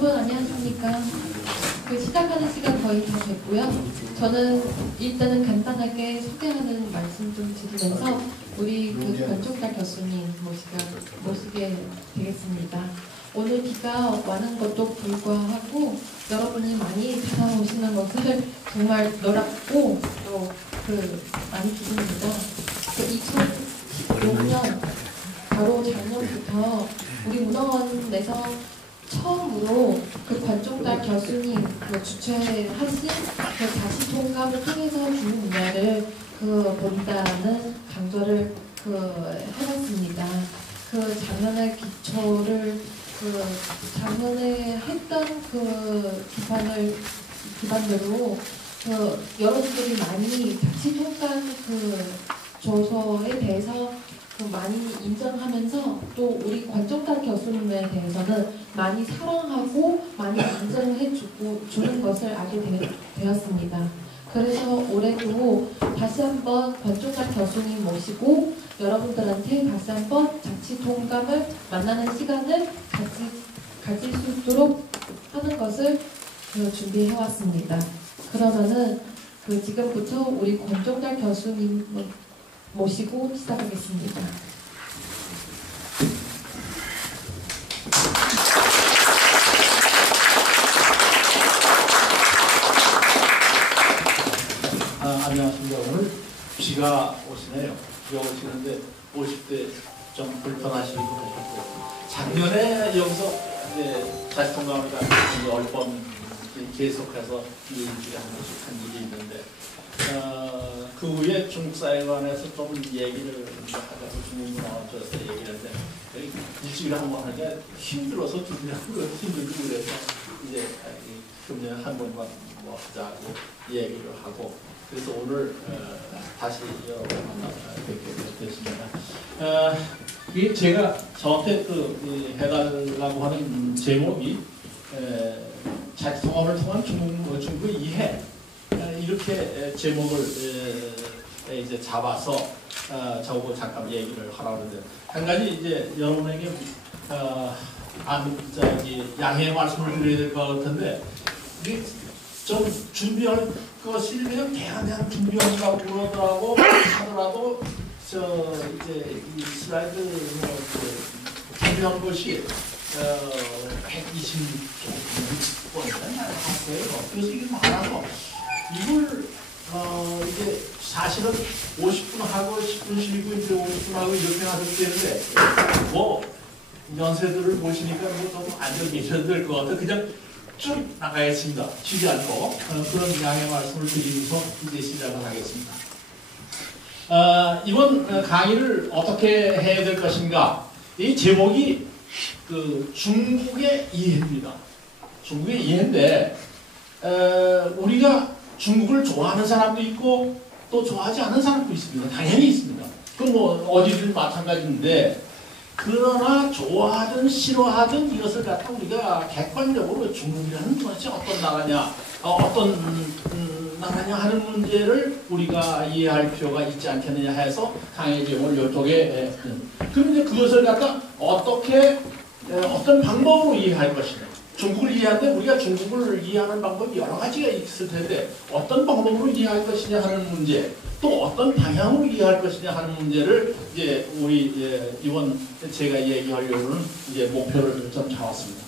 여러분 안녕하십니까. 시작하는 시간 거의 다 됐고요. 저는 일단은 간단하게 소개하는 말씀 좀 드리면서 우리 권총달 교수님 모시게 되겠습니다. 오늘 비가 많은 것도 불구하고 여러분이 많이 찾아오시는 것을 정말 놀랍고 또 많이 기쁩니다. 2015년 바로 작년부터 우리 문화원에서 처음으로 권총달 교수님 주최하신 다시 통감을 통해서 중국 문화를 본다는 강조를 해봤습니다. 작년의 기초를 작년에 했던 기반으로 여러분들이 많이 다시 통감 조서에 대해서 많이 인정하면서 또 우리 권총달 교수님에 대해서는 많이 사랑하고 많이 인정해 주는 것을 알게 되었습니다. 그래서 올해도 다시 한번 권총달 교수님 모시고 여러분들한테 다시 한번 자치 통감을 만나는 시간을 가질 수 있도록 하는 것을 준비해 왔습니다. 그러면은 지금부터 우리 권총달 교수님 모시고 시작하겠습니다. 안녕하십니까. 오늘 비가 오시네요. 비가 오시는데 오실 때 좀 불편하시기도 하셨고, 작년에 여기서 다시 통감을 가지고 몇 번 계속해서 이 얘기를 한 일이 있는데, 그 후에 중국사회관에서 좀 얘기를 하자고 중국문화원에서 얘기를 했는데 일주일에 한 번 하니까 힘들어서 준비하는 거 힘들고 그래서 이제 금년에 한 번만 하자고 얘기를 하고, 그래서 오늘 다시 여러분 만나 뵙게 됐습니다. 이게 제가 저한테 해달라고 하는 제목이 자치통합을 통한 중국의 이해, 이렇게 제목을 이제 잡아서 저하고 잠깐 얘기를 하라고 하는데, 한 가지 이제 여러분에게 양해의 말씀을 드려야 될 것 같은데, 좀 준비할 것이 그냥 대한 준비한다고 하더라도 이제 이 슬라이드 준비한 것이 120번 나왔어요. 그래서 이게 많아서 이걸 이게 사실은 50분 하고 10분 쉬고 이제 50분 하고 이렇게 하셔도 되는데, 연세들을 보시니까 좀 앉아 계셔야 될 것 같아요. 그냥 쭉 나가겠습니다. 쉬지 않고 그런 양해 말씀을 드리면서 이제 시작을 하겠습니다. 이번 강의를 어떻게 해야 될 것인가? 이 제목이 중국의 이해입니다. 중국의 이해인데, 우리가 중국을 좋아하는 사람도 있고 또 좋아하지 않는 사람도 있습니다. 당연히 있습니다. 그건 어디든 마찬가지인데, 그러나 좋아하든 싫어하든 이것을 갖다 우리가 객관적으로 중국이라는 것이 어떤 나라냐, 나라냐 하는 문제를 우리가 이해할 필요가 있지 않겠느냐 해서 강의 제목을 이쪽에 그런데 그것을 갖다 어떤 방법으로 이해할 것이냐. 중국을 이해하는데 우리가 중국을 이해하는 방법이 여러 가지가 있을 텐데 어떤 방법으로 이해할 것이냐 하는 문제, 또 어떤 방향으로 이해할 것이냐 하는 문제를 이제 이번 제가 얘기하려는 이제 목표를 좀 잡았습니다.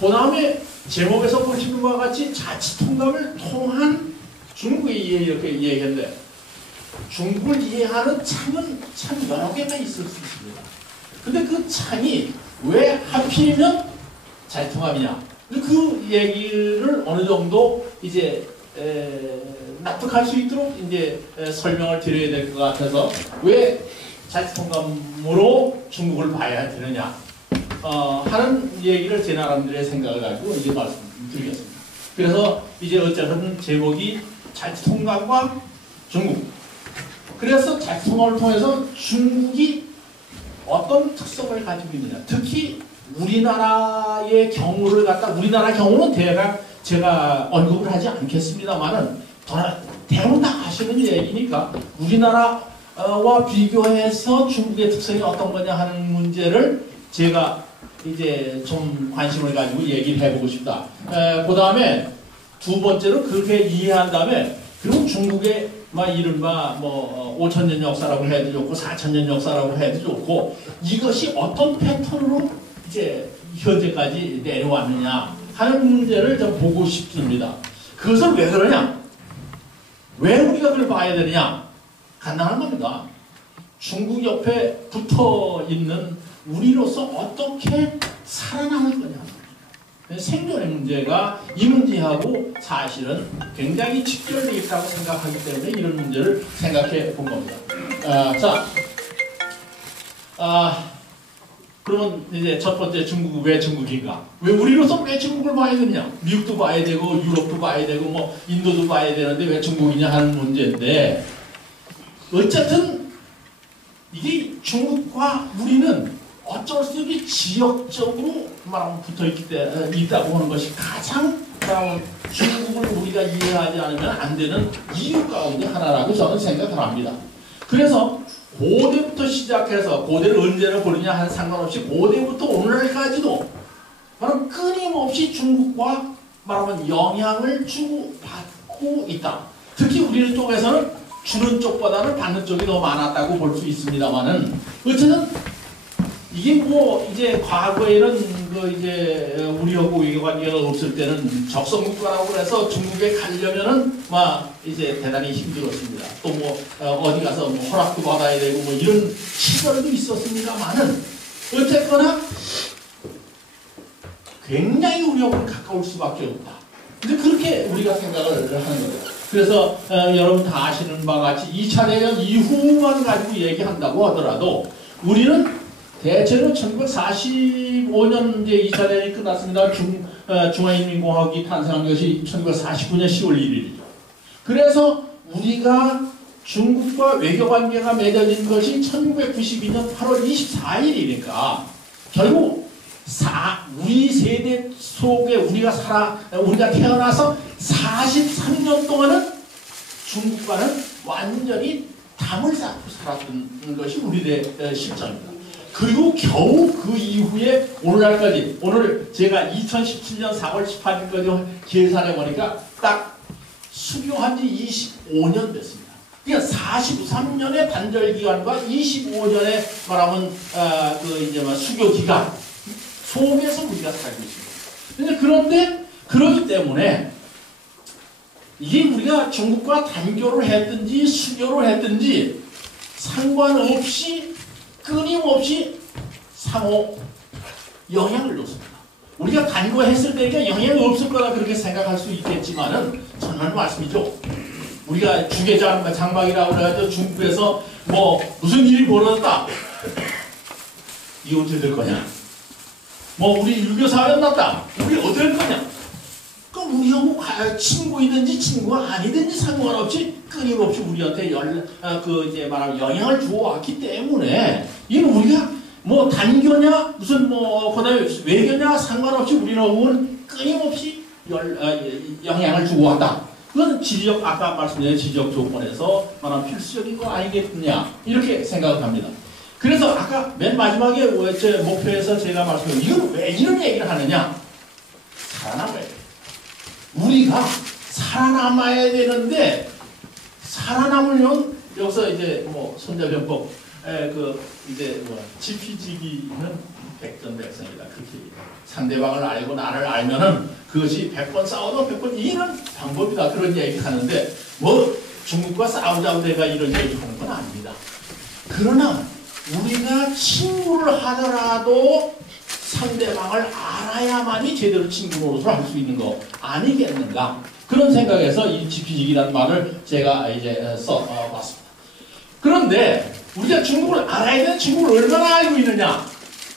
그 다음에 제목에서 보시는 바와 같이 자치통감을 통한 중국의 이해 이렇게 얘기했는데, 중국을 이해하는 창은 참 여러 개가 있을 수 있습니다. 근데 그 창이 왜 하필이면 자치통합이냐? 그 얘기를 어느 정도 이제 납득할 수 있도록 이제 설명을 드려야 될 것 같아서, 왜 자치통감으로 중국을 봐야 되느냐 하는 얘기를 제 나름대로의 생각을 가지고 이제 말씀드리겠습니다. 그래서 이제 어쨌든 제목이 자치통감과 중국. 그래서 자치통감을 통해서 중국이 어떤 특성을 가지고 있느냐. 특히 우리나라의 경우를 우리나라 경우는 대략 제가 언급을 하지 않겠습니다만은 대부분 다 아시는 얘기니까 우리나라와 비교해서 중국의 특성이 어떤 거냐 하는 문제를 제가 이제 좀 관심을 가지고 얘기를 해보고 싶다. 그 다음에 두 번째로 그렇게 이해한 다음에 그리고 중국의 이른바 5,000년 역사라고 해도 좋고 4,000년 역사라고 해도 좋고 이것이 어떤 패턴으로 이제 현재까지 내려왔느냐 하는 문제를 좀 보고 싶습니다. 그것을 왜 그러냐? 왜 우리가 그걸 봐야 되느냐? 간단한 겁니다. 중국 옆에 붙어 있는 우리로서 어떻게 살아남을 거냐. 생존의 문제가 이 문제하고 사실은 굉장히 직결되어 있다고 생각하기 때문에 이런 문제를 생각해 본 겁니다. 그러면 이제 첫 번째 중국은 왜 중국인가? 왜 우리로서 왜 중국을 봐야 되느냐? 미국도 봐야 되고 유럽도 봐야 되고 인도도 봐야 되는데 왜 중국이냐 하는 문제인데 어쨌든 이게 중국과 우리는 어쩔 수 없이 지역적으로 말하면 있다고 하는 것이 가장 중국을 우리가 이해하지 않으면 안 되는 이유 가운데 하나라고 저는 생각을 합니다. 그래서 고대부터 시작해서 고대를 언제나 보느냐 하는 상관없이 고대부터 오늘날까지도 바로 끊임없이 중국과 말하면 영향을 주고받고 있다. 특히 우리 쪽에서는 주는 쪽보다는 받는 쪽이 더 많았다고 볼 수 있습니다만은 어쨌든 이게 이제 과거에는 이제 우리하고 외교관계가 없을 때는 적성국가라고 해서 중국에 가려면은 이제 대단히 힘들었습니다. 또 어디 가서 허락도 받아야 되고 이런 시절도 있었습니다만은 어쨌거나 굉장히 우리하고는 가까울 수밖에 없다. 근데 그렇게 우리가 생각을 하는 거예요. 그래서 여러분 다 아시는 바와 같이 2차 대전 이후만 가지고 얘기한다고 하더라도 우리는 대체로 1945년 이제 2차 대전이 끝났습니다. 중화인민공화국이 탄생한 것이 1949년 10월 1일이죠. 그래서 우리가 중국과 외교관계가 맺어진 것이 1992년 8월 24일이니까 결국 우리 세대 속에 우리가 태어나서 43년 동안은 중국과는 완전히 담을 쌓고 살았던 것이 우리의 실정입니다. 그리고 겨우 그 이후에 오늘날까지 오늘 제가 2017년 4월 18일까지 계산해 보니까 딱 수교한 지 25년 됐습니다. 그러니까 43년의 단절 기간과 25년의 말하면 이제 수교 기간 속에서 우리가 살고 있습니다. 그런데 그렇기 때문에 이게 우리가 중국과 단교를 했든지 수교를 했든지 상관없이 끊임없이 상호 영향을 줬습니다. 우리가 단교했을 때니까 영향이 없을 거라 그렇게 생각할 수 있겠지만은 정말 말씀이죠. 우리가 주계장 장막이라고 해가지고 중국에서 무슨 일이 벌어졌다. 이거 어떻게 될 거냐? 우리 유교 사연 났다. 우리 어떻게 될 거냐? 그럼 우리하고 친구이든지 친구가 아니든지 상관없이 끊임없이 우리한테 이제 말하면 영향을 주어왔기 때문에 이는 우리가 단교냐 무슨 그다음에 외교냐 상관없이 우리는 끊임없이 영향을 주어왔다. 그건 아까 말씀드린 지적 조건에서 말하면 필수적인 거 아니겠느냐 이렇게 생각을 합니다. 그래서 아까 맨 마지막에 제 목표에서 제가 말씀드린 이건 왜 이런 얘기를 하느냐? 살아남아야 돼. 우리가 살아남아야 되는데 살아남으려면 여기서 이제 손자병법 이제 지피지기는 백전백승이다. 그렇게 상대방을 알고 나를 알면은 그것이 100번 싸워도 100번 이기는 방법이다. 그런 얘기 하는데 중국과 싸우자고 내가 이런 얘기 하는 건 아닙니다. 그러나 우리가 친구를 하더라도 상대방을 알아야만이 제대로 친구 노릇을 할 수 있는 거 아니겠는가? 그런 생각에서 이 지피지기라는 말을 제가 이제 써봤습니다. 그런데 우리가 중국을 알아야 되는 중국을 얼마나 알고 있느냐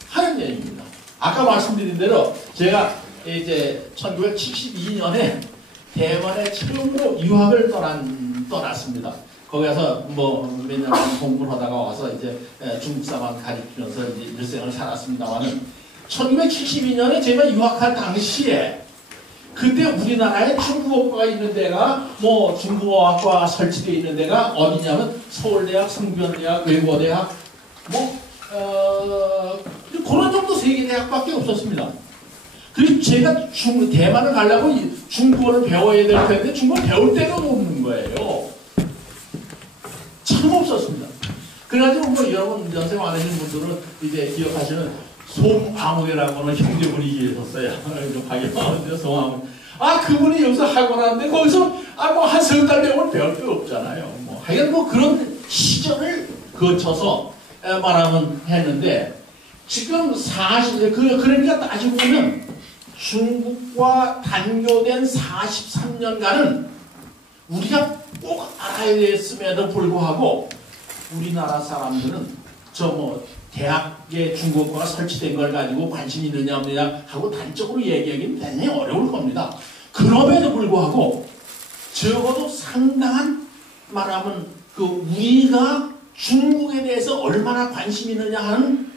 하는 얘기입니다. 아까 말씀드린 대로 제가 이제 1972년에 대만에 처음으로 유학을 떠났습니다. 거기서 몇 년 공부를 하다가 와서 이제 중국사만 가르치면서 이제 일생을 살았습니다만은 1972년에 제가 유학할 당시에 그때 우리나라에 중국어과가 있는 데가 중국어학과 설치되어 있는 데가 어디냐면 서울대학, 성균대학, 외고대학 그런 정도 세계 대학밖에 없었습니다. 그래서 제가 대만을 가려고 중국어를 배워야 될 텐데 중국어 배울 데가 없는 거예요. 참 없었습니다. 그래가지고 뭐 여러분 연세 많으신 분들은 이제 기억하시는 송아무개라고는 형제분이 계셨어요. 송아무. 그분이 여기서 학원 하는데 거기서 뭐 한 석 달 배우면 배울 게 없잖아요. 뭐 하여간 뭐 그런 시절을 거쳐서 말하면 했는데 지금 사실 그러니까 따지고 보면 중국과 단교된 43년간은 우리가 꼭 알아야 됐음에도 불구하고 우리나라 사람들은 대학에 중국어가 설치된 걸 가지고 관심이 있느냐 없느냐 하고 단적으로 얘기하기는 굉장히 어려울 겁니다. 그럼에도 불구하고 적어도 상당한 말하면 우리가 중국에 대해서 얼마나 관심이 있느냐 하는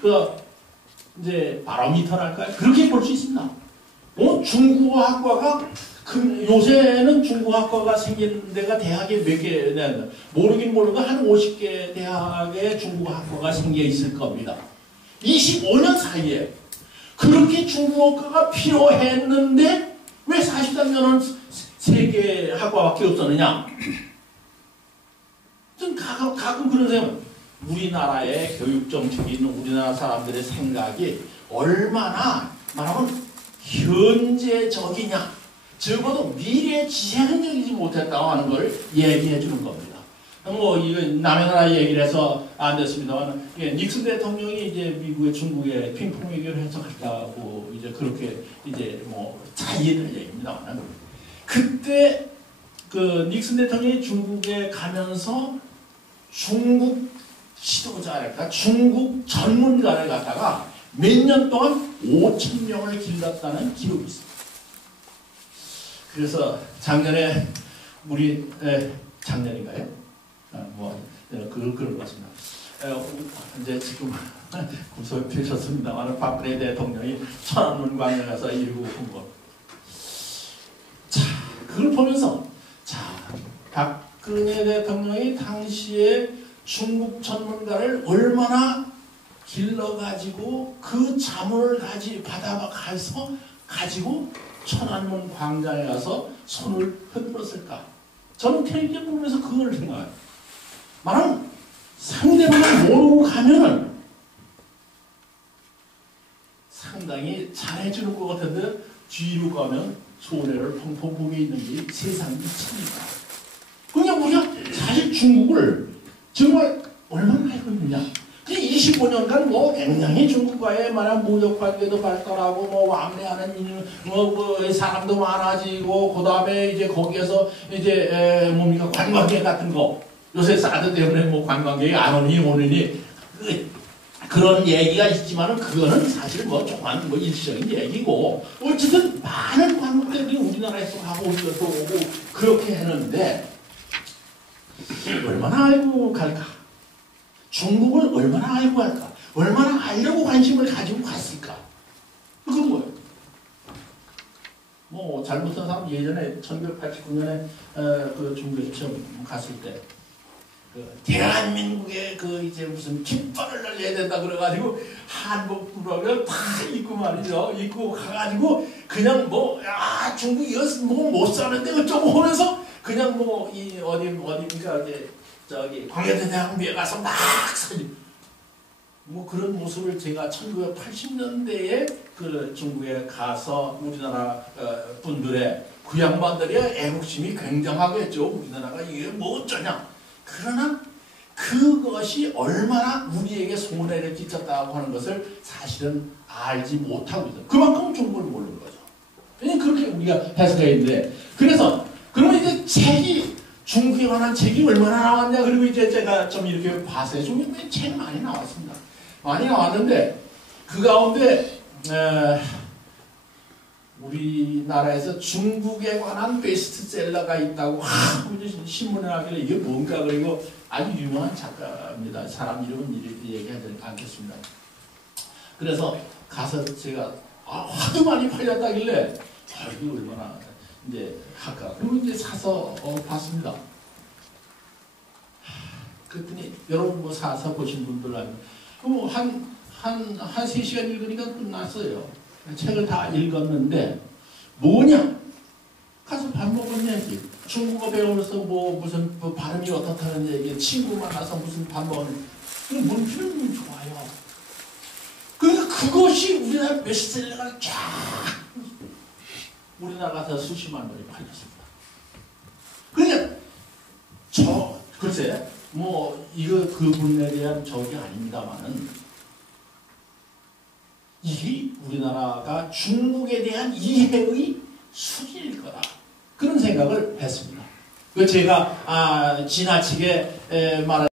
이제 바로미터랄까요? 그렇게 볼 수 있습니다. 중국어 학과가 요새는 중국어 학과가 생긴 데가 대학에 몇 개 모르긴 모르고 한 50개 대학에 중국어 학과가 생겨 있을 겁니다. 25년 사이에 그렇게 중국어가 필요했는데 왜 43년은 3개 학과밖에 없었느냐? 좀 가끔 그런 생각. 우리나라의 교육 정책이 있는 우리나라 사람들의 생각이 얼마나 말하면 현재적이냐, 적어도 미래에 지향적이지 못했다고 하는 걸 얘기해 주는 겁니다. 이거 남의 나라 얘기를 해서 안 됐습니다만, 닉슨 대통령이 이제 미국의 중국의 핑퐁 외교를 해석했다고 이제 그렇게 이제 자의를 얘기입니다만, 그때 닉슨 대통령이 중국에 가면서 중국 지도자랄까, 중국 전문가를 갖다가 몇 년 동안 5,000명을 길렀다는 기록이 있습니다. 그래서 작년에 작년인가요? 그런 것 같습니다. 이제 지금 구속이 되셨습니다만 박근혜 대통령이 천안문광에 가서 이루고 온 것. 자, 그걸 보면서 박근혜 대통령이 당시에 중국 전문가를 얼마나 길러가지고 그 자문을 가지고 천안문 광장에 가서 손을 흔들었을까? 저는 텔레비전 보면서 그걸 생각해요. 말하면 상대방을 모르고 가면은 상당히 잘해주는 것 같은데 뒤로 가면 손해를 펑펑 보게 있는 게 세상이 참이다. 그냥 우리가 사실 중국을 정말 얼마나 알고 있느냐? 25년간 굉장히 중국과의 말한 무역 관계도 발달하고 왕래하는 사람도 많아지고 그 다음에 이제 거기에서 이제 관광객 같은 거 요새 사드 때문에 관광객이 안 오니 그런 얘기가 있지만은 그거는 사실 조그만 일시적인 얘기고 어쨌든 많은 관광객들이 우리나라에서 하고 우리도 오고 그렇게 했는데 얼마나 알고 갈까? 중국을 얼마나 알고 갈까? 얼마나 알려고 관심을 가지고 갔을까? 그건 뭐예요? 잘못한 사람 예전에 1989년에 중국에 처음 갔을 때 대한민국에 이제 무슨 깃발을 날려야 된다 그래가지고 한복부라고 다 입고 말이죠. 입고 가가지고 그냥 중국이 못 사는데 어쩌고 하면서 그냥 어디인가 이제 광해대장비에 가서 막 사진 그런 모습을 제가 1980년대에 중국에 가서 우리나라 분들의 그 양반들의 애국심이 굉장하겠죠. 우리나라가 이게 어쩌냐. 그러나 그것이 얼마나 우리에게 손해를 끼쳤다고 하는 것을 사실은 알지 못하고 있어요. 그만큼 중국을 모르는 거죠. 왜냐면 그렇게 우리가 해석했는데 그러면 이제 중국에 관한 책이 얼마나 나왔냐. 그리고 이제 제가 좀 이렇게 봤어요. 중국에 책 많이 나왔습니다. 많이 나왔는데 그 가운데 우리나라에서 중국에 관한 베스트셀러가 있다고 신문에 나길래 이게 뭔가 그리고 아주 유명한 작가입니다. 사람 이름은 얘기하지 않겠습니다. 그래서 가서 제가 하도 많이 팔렸다길래 이게 얼마나 이제 할까. 그리고 이제 사서 봤습니다. 그랬더니 여러분 사서 보신 분들 한 한 3시간 읽으니까 끝났어요. 책을 다 읽었는데 뭐냐? 가서 밥 먹은 얘기. 중국어 배우면서 뭐 무슨 뭐 발음이 어떻다는 얘기. 친구 만나서 무슨 밥 먹는 문필은 좋아요. 그러니까 그것이 우리나라 베스트셀러가 쫙 우리나라 가서 수십만 원이 팔렸습니다. 그러니까 글쎄 뭐 이거 그분에 대한 적이 아닙니다만은 이게 우리나라가 중국에 대한 이해의 수준일 거다. 그런 생각을 했습니다. 그 제가 지나치게 말한